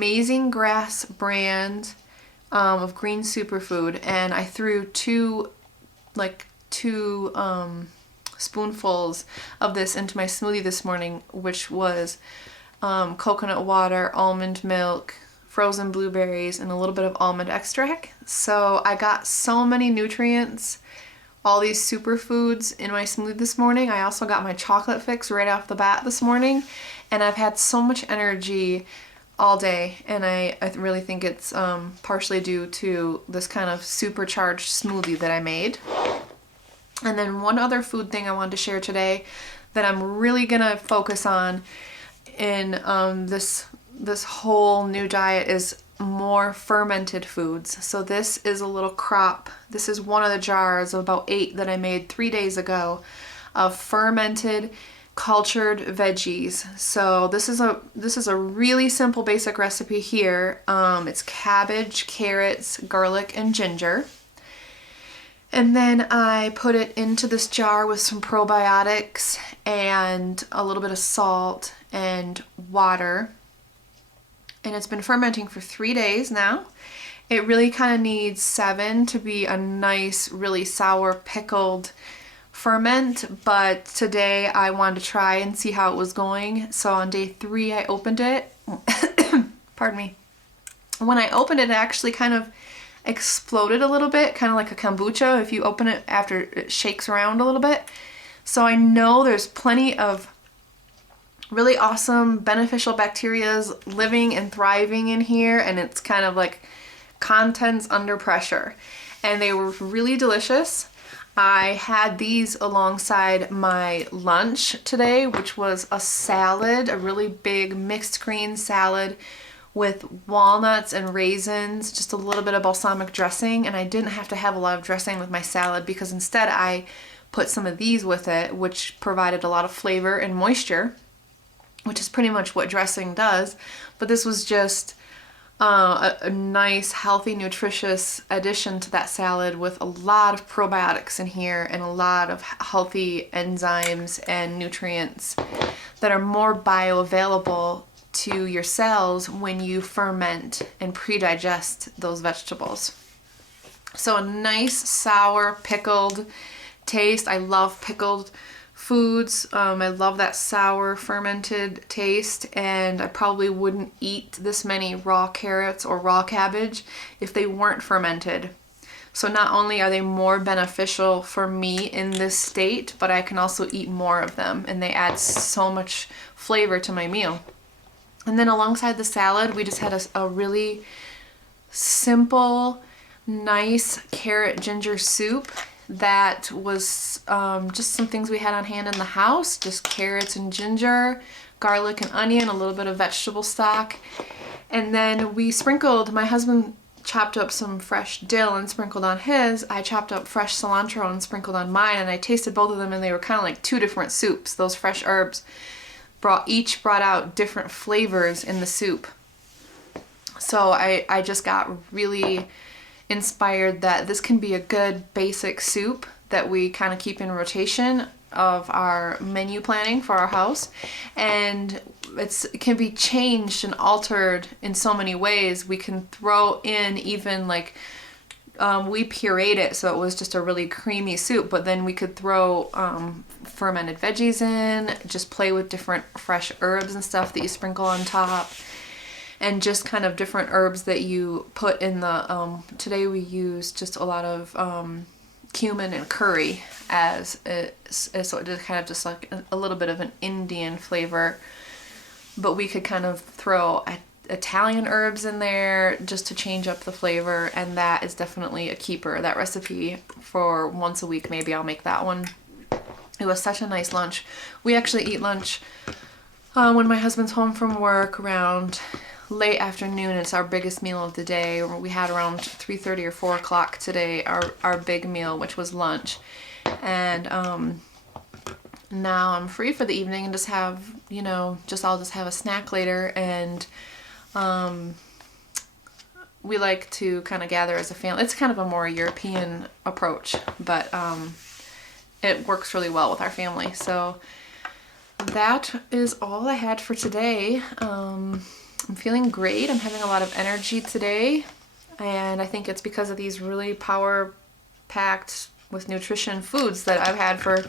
Amazing Grass brand of green superfood, and I threw two spoonfuls of this into my smoothie this morning, which was coconut water, almond milk, frozen blueberries, and a little bit of almond extract. So I got so many nutrients, all these superfoods in my smoothie this morning. I also got my chocolate fix right off the bat this morning, and I've had so much energy all day, and I really think it's partially due to this kind of supercharged smoothie that I made. And then one other food thing I wanted to share today that I'm really gonna focus on in this whole new diet is more fermented foods. So this is a little crop. This is one of the jars of about 8 that I made 3 days ago of fermented cultured veggies. So this is a really simple basic recipe here. It's cabbage, carrots, garlic, and ginger. And then I put it into this jar with some probiotics and a little bit of salt and water. And it's been fermenting for 3 days now. It really kind of needs 7 to be a nice, really sour, pickled ferment. But today I wanted to try and see how it was going. So on day 3 I opened it. Pardon me. When I opened it, it actually kind of exploded a little bit, kind of like a kombucha if you open it after it shakes around a little bit. So I know there's plenty of really awesome beneficial bacterias living and thriving in here, and it's kind of like contents under pressure. And they were really delicious. I had these alongside my lunch today, which was a salad, a really big mixed green salad with walnuts and raisins, just a little bit of balsamic dressing. And I didn't have to have a lot of dressing with my salad because instead I put some of these with it, which provided a lot of flavor and moisture, which is pretty much what dressing does. But this was just a nice, healthy, nutritious addition to that salad with a lot of probiotics in here and a lot of healthy enzymes and nutrients that are more bioavailable to your cells when you ferment and pre-digest those vegetables. So a nice, sour, pickled taste. I love pickled foods. I love that sour fermented taste, and I probably wouldn't eat this many raw carrots or raw cabbage if they weren't fermented. So not only are they more beneficial for me in this state, but I can also eat more of them, and they add so much flavor to my meal. And then alongside the salad, we just had a really simple, nice carrot ginger soup that was just some things we had on hand in the house, just carrots and ginger, garlic and onion, a little bit of vegetable stock. And then we sprinkled, my husband chopped up some fresh dill and sprinkled on his. I chopped up fresh cilantro and sprinkled on mine, and I tasted both of them, and they were kind of like 2 different soups. Those fresh herbs each brought out different flavors in the soup. So I just got really inspired that this can be a good basic soup that we kind of keep in rotation of our menu planning for our house. And it can be changed and altered in so many ways. We can throw in even like we pureed it so it was just a really creamy soup, but then we could throw fermented veggies in, just play with different fresh herbs and stuff that you sprinkle on top, and just kind of different herbs that you put in the, today we used just a lot of cumin and curry so it did kind of just like a little bit of an Indian flavor, but we could kind of throw Italian herbs in there just to change up the flavor, and that is definitely a keeper. That recipe for once a week, maybe I'll make that one. It was such a nice lunch. We actually eat lunch when my husband's home from work around late afternoon. It's our biggest meal of the day. We had around 3:30 or 4 o'clock today, our big meal, which was lunch. And now I'm free for the evening and just have, I'll just have a snack later. And we like to kind of gather as a family. It's kind of a more European approach, but it works really well with our family. So that is all I had for today. I'm feeling great. I'm having a lot of energy today, and I think it's because of these really power-packed with nutrition foods that I've had for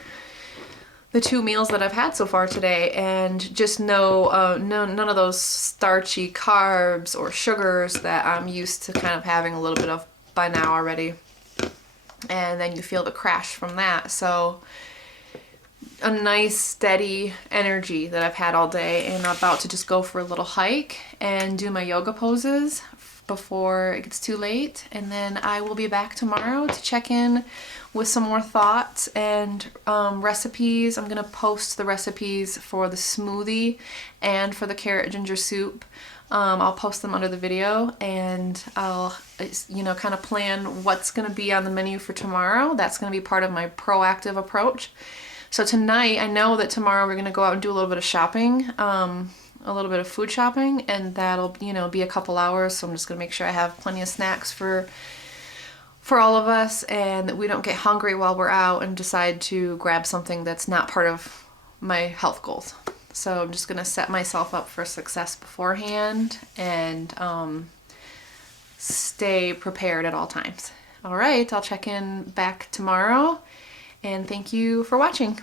the 2 meals that I've had so far today, and just none of those starchy carbs or sugars that I'm used to kind of having a little bit of by now already. And then you feel the crash from that. So a nice steady energy that I've had all day, and I'm about to just go for a little hike and do my yoga poses before it gets too late, and then I will be back tomorrow to check in with some more thoughts and recipes. I'm gonna post the recipes for the smoothie and for the carrot ginger soup. I'll post them under the video, and I'll kind of plan what's gonna be on the menu for tomorrow. That's gonna be part of my proactive approach. So tonight, I know that tomorrow we're gonna go out and do a little bit of shopping, a little bit of food shopping, and that'll, be a couple hours. So I'm just gonna make sure I have plenty of snacks for all of us, and that we don't get hungry while we're out and decide to grab something that's not part of my health goals. So I'm just gonna set myself up for success beforehand and stay prepared at all times. All right, I'll check in back tomorrow, and thank you for watching.